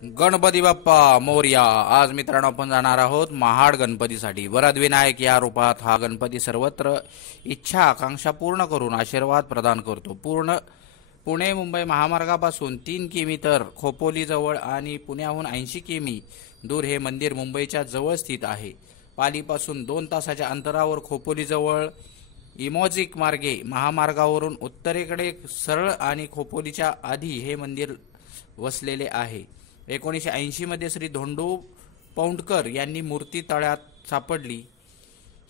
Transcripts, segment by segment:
गणपती बाप्पा मोरया। आज मित्रांनो आपण जाणार आहोत महाड गणपतीसाठी। वरद विनायक या रूपात हा गणपती सर्वत्र इच्छा आकांक्षा पूर्ण करून आशीर्वाद प्रदान करतो। पुणे मुंबई महामार्गापासून 3 किमी तर खोपोली जवळ आणि पुण्याहून 80 किमी दूर हे मंदिर मुंबईच्या जवळ स्थित आहे। पालीपासून 2 तासाच्या अंतरावर खोपोली जवळ इमोजिक मार्गे महामार्गावरून उत्तरेकडे सरळ आणि खोपोलीच्या आधी हे मंदिर वसलेले आहे। 1980 मध्ये श्री धोंडू पौंडकर यांनी मूर्ती तळ्यात सापडली।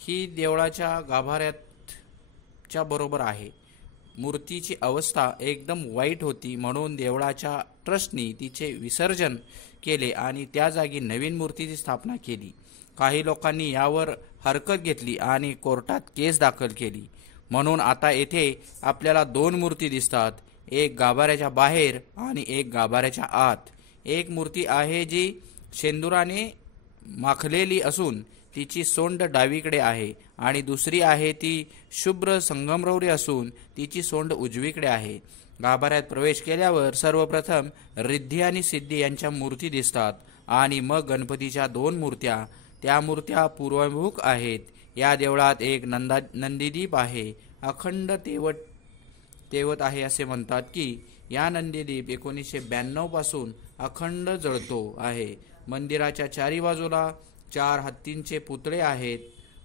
ही देवळाच्या गाभाऱ्याच्या बरोबर आहे। मूर्तीची अवस्था एकदम वाईट होती, म्हणून देवळाच्या ट्रस्टनी तिचे विसर्जन केले आणि त्या जागी नवीन मूर्तीची स्थापना केली। काही लोकांनी यावर हरकत घेतली आणि कोर्टात केस दाखल केली, म्हणून आता येथे आपल्याला 2 मूर्ती दिसतात, एक गाभाऱ्याच्या बाहेर आणि एक गाभाऱ्याच्या आत। एक मूर्ती आहे जी शेंदुराने माखलेली असून तिची सोंड डावीकडे आहे आणि दुसरी आहे ती शुभ्र संगमरवरी असून तिची सोंड उजवीकडे आहे। गाभाऱ्यात प्रवेश केल्यावर सर्वप्रथम रिद्धी आणि सिद्धी यांच्या मूर्ती दिसतात आणि मग गणपतीच्या 2 मूर्त्या। त्या मूर्त्या पूर्वमुख आहेत। या देवळात एक नंदीदीप आहे, अखंड तेवत आहे। असे म्हणतात की या नंदीदीप 1992 पासून अखंड जळतो आहे। मंदिराच्या चारी बाजूला 4 हत्तींचे पुतळे आहेत।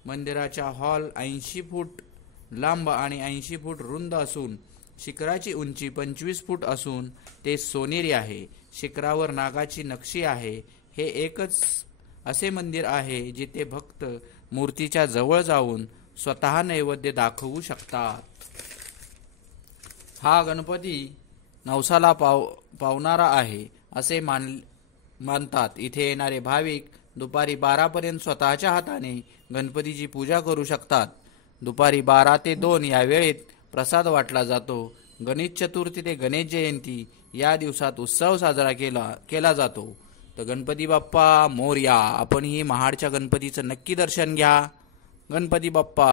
मंदिराचा हॉल 80 फूट लांब आणि 80 फूट रुंद असून शिखराची उंची 25 फूट असून ते सोनेरी आहे। शिखरावर नागाची नक्षी आहे। हे एकच असे मंदिर आहे जिथे भक्त मूर्तीच्या जवळ जाऊन स्वतः नैवेद्य दाखवू शकतात। हा गणपती नवसाला पावणारा आहे असे मानतात। इथे येणारे भाविक दुपारी 12 पर्यंत स्वतःच्या हाताने गणपतीची पूजा करू शकतात। दुपारी 12 ते 2 या वेळेत प्रसाद वाटला जातो। गणेश चतुर्थी ते गणेश जयंती या दिवसात उत्सव साजरा केला जातो। तर गणपती बाप्पा मोरया। आपण ही महाडच्या गणपतीचं नक्की दर्शन घ्या। गणपती बाप्पा